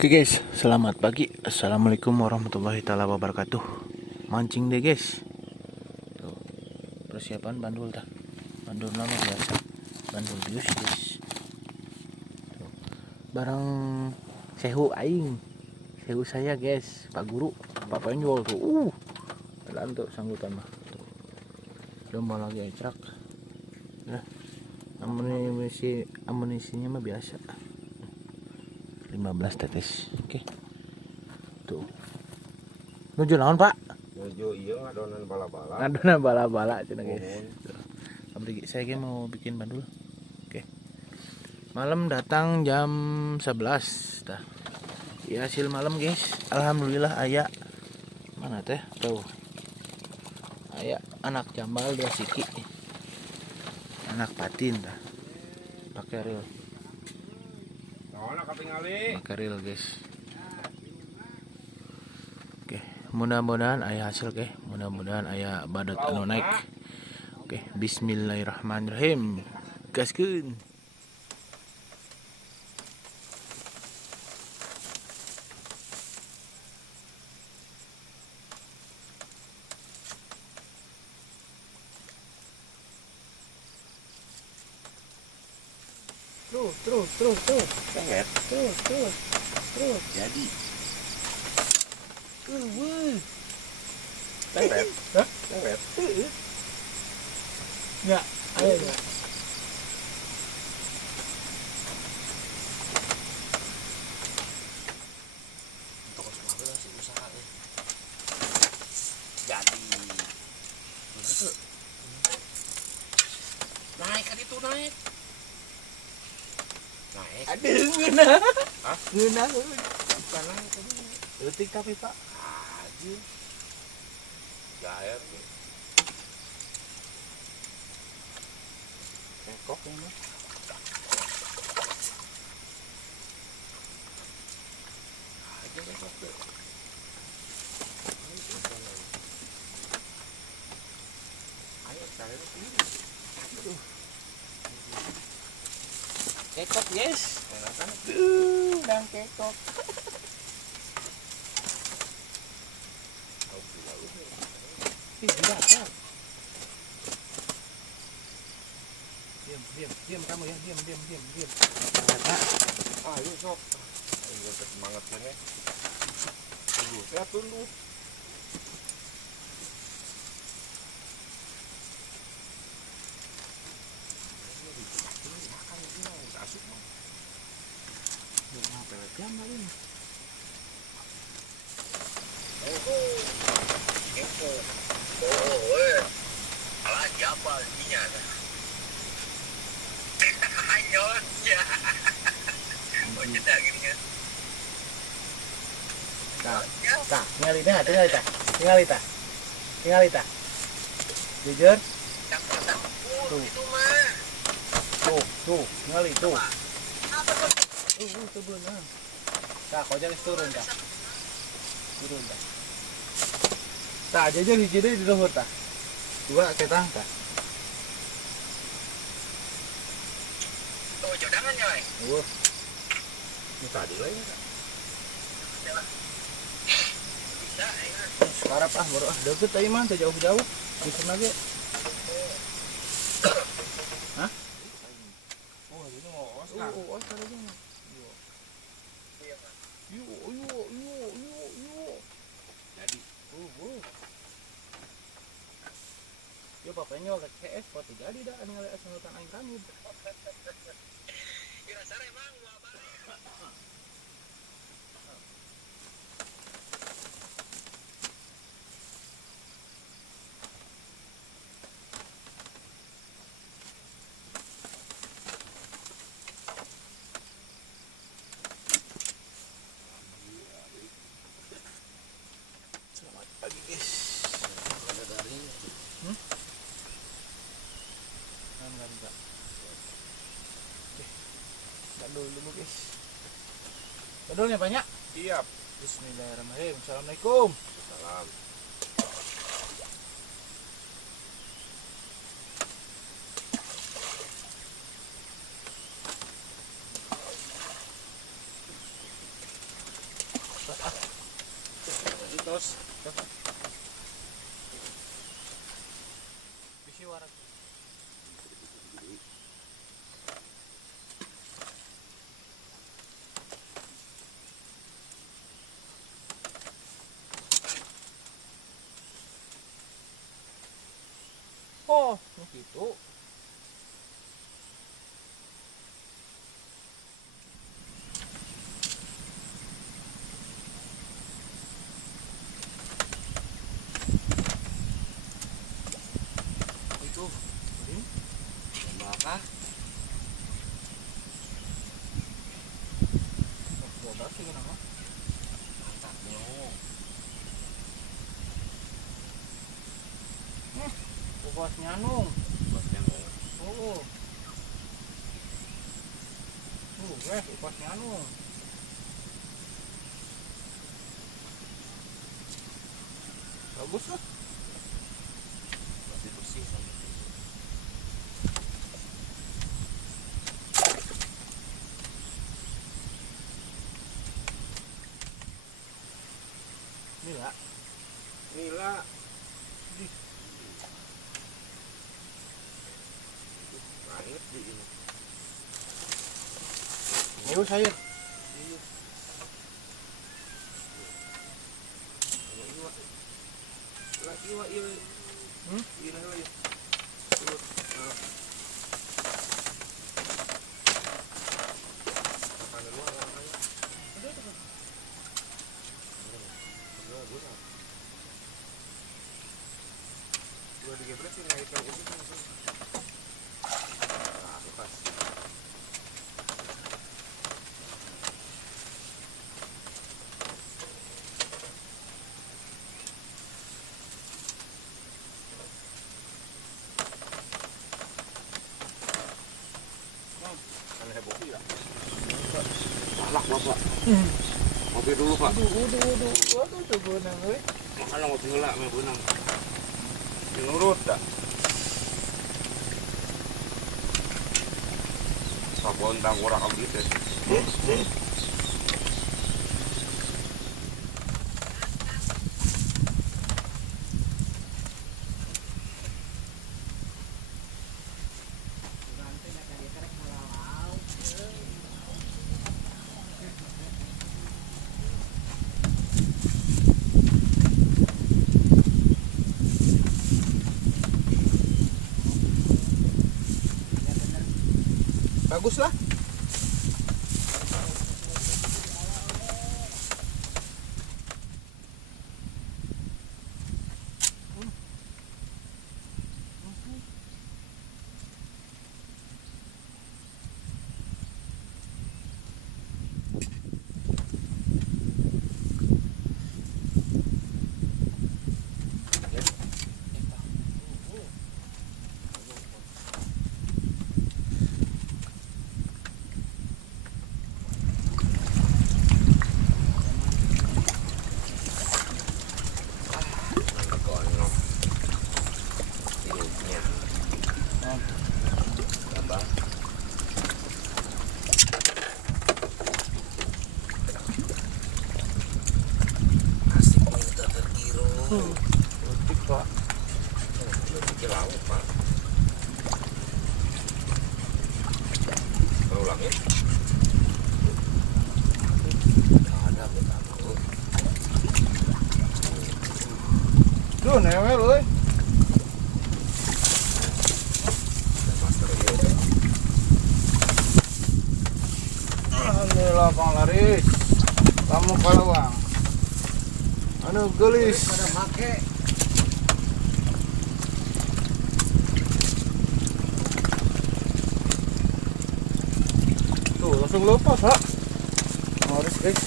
Oke guys, selamat pagi. Assalamualaikum warahmatullahi taala wabarakatuh. Mancing deh guys. Tuh, persiapan bandul dah. Bandul nama biasa. Bandul bius guys. Tuh, barang sehu aing. Sehu saya guys, Pak Guru, Pak Penjol tuh. Jalan tuh sanggutan mah. Tuh. Domba lagi ecrak. Nah, amunisinya mah biasa. 15 tetes. Oke. Tuh. Nuju naon, Pak? Nuju iya ngadonan bala-bala. Ngadonan bala-bala cenah guys. Abdi saya mau bikin bandul. Oke. Malam datang jam 11 dah. Ya hasil malam guys. Alhamdulillah aya. Mana teh? Tuh. Aya anak jambal 2 siki. Anak patin dah. Pakai reel. Pakai reel guys. Oke, mudah-mudahan aya hasil ke. Mudah-mudahan aya badut anu naik. Oke, bismillahirrahmanirrahim. Gaskeun. Terus. Pengen. Terus. Jadi. Pengen. Hah? Pengen. Enggak, Ayo enggak. Untuk sekolah masih usaha nih. Jadi. Bener tuh. Naik kan itu naik. Aduh, geuna. Hah? Geuna. Bukan naik tadi. Leutik tapi, Pak. Aja. Gaer. Kekok ini. Aja besok tuh. Ayo cari sini. Kekok, guys. Enakan. Dan kekok. Ih, gila. Diam kamu ya, diam. Ayo sok. Ayo semangat mana? Tunggu, saya tunggu. Asik mah. Jam ini. Alah siapa intinya hanyut ya oh cedak gini kan Tah, tinggal tah. Jujur. campur Tuh. itu mah Tuh, tinggal itu. apa tuh Itu benar. Tah, kau jangan turun tah. Turun tah. Tah, jujur hiji deui di luhur tah. Dua ketang tah. tuh jodangan nyoy Ini tadi lah ini. bisa ya Sekarang baru deket tadi mah jauh-jauh. Bisa lagi. Hah? Oh, ini mau Oscar. Oscar aja mah. iya mah Yuk. Jadi, Ya bapaknya oleh KS foto jadi dah ningali asal-asalan aing kami. kira sare emang gua balik Selamat pagi guys. ada dari Enggak. Oke. Bandul dulu guys. Bandulnya banyak. siap. Bismillahirrahmanirrahim. Assalamualaikum. Salam. Terus Bisi waras. Oh, gitu. itu bakah Bodas sih kenapa? mantap nyong. Kupas nyanung. Buat nyong. Oh. Kupas nyanung. Bagus lah. Berarti bersih sama. Gila. Nila. Banget di ini. Ayo saya. Iwa iya. Iya lagi. Makan dulu makannya. Dua digeprek sih naikkan itu kan. Nah, lepas. Kan heboh ya. Salah Bapak. Ngopi dulu Pak. Waduh, tuh benang euy. Makanya ngopi heula mah beunang. Nurut dah. Sabon tang orang abdi teh. Bagus lah. Konyol. Hidupnya. Abang. Asik nih kita tergiro. Utik, Pak. Di laut Pak. Berulang ya. Ada betul. Duh, newel euy. Alhamdulillah Bang Laris. Kamu kalawang. Anu gelis. Pada make. Tuh, langsung lepas, Pak. Laris, guys.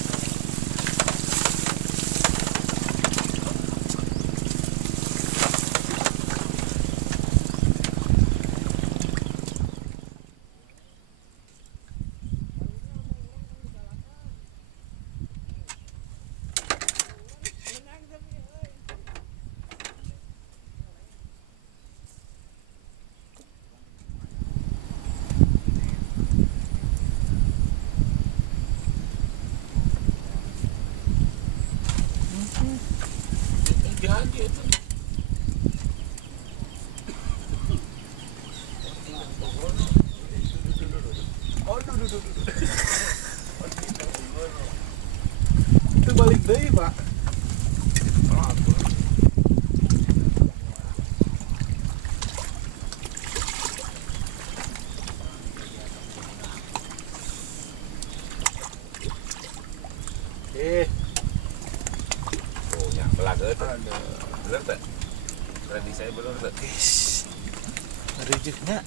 kaget. Itu balik deui, Pak. Tuh, nya belaga teh. Bener teh. Ready saya bener teh. Guys. Rejeknya.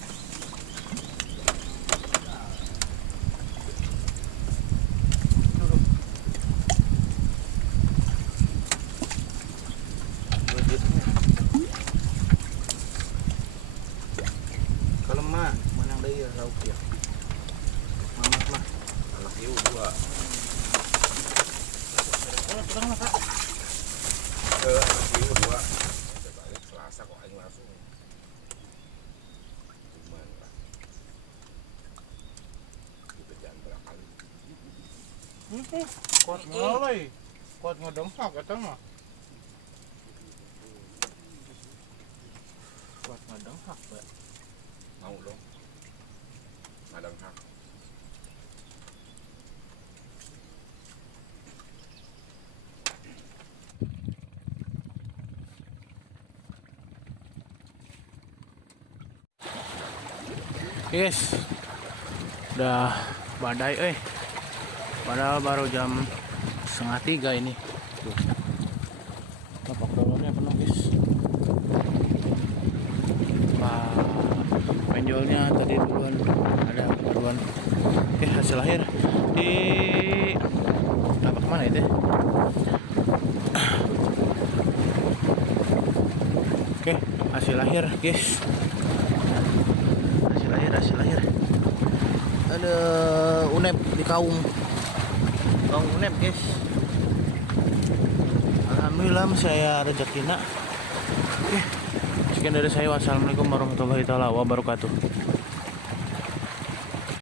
Kalau mah menang deui ya lauk ya. Mamat mah. Anak ieu dua. Kurang lah, Pak. Anak ieu dua. Balik Selasa kok aing langsung. Cuman lah. Kita jangan berapa kali. Kuat ngalai. Kuat ngadengsak eta mah. Kuat ngadengsak, Pak. Mau dong. Madang hak. Yes, udah badai, padahal baru jam 2:30 ini. Tuh, tapak dolornya penuh, guys. Penjualnya tadi duluan, ada duluan. Oke, hasil akhir di tapak mana itu? Oke, hasil akhir, guys. Hasil akhir ada unep di kaum unep, guys. Alhamdulillah saya rezekina. Oke, sekian dari saya. Wassalamualaikum warahmatullahi wabarakatuh.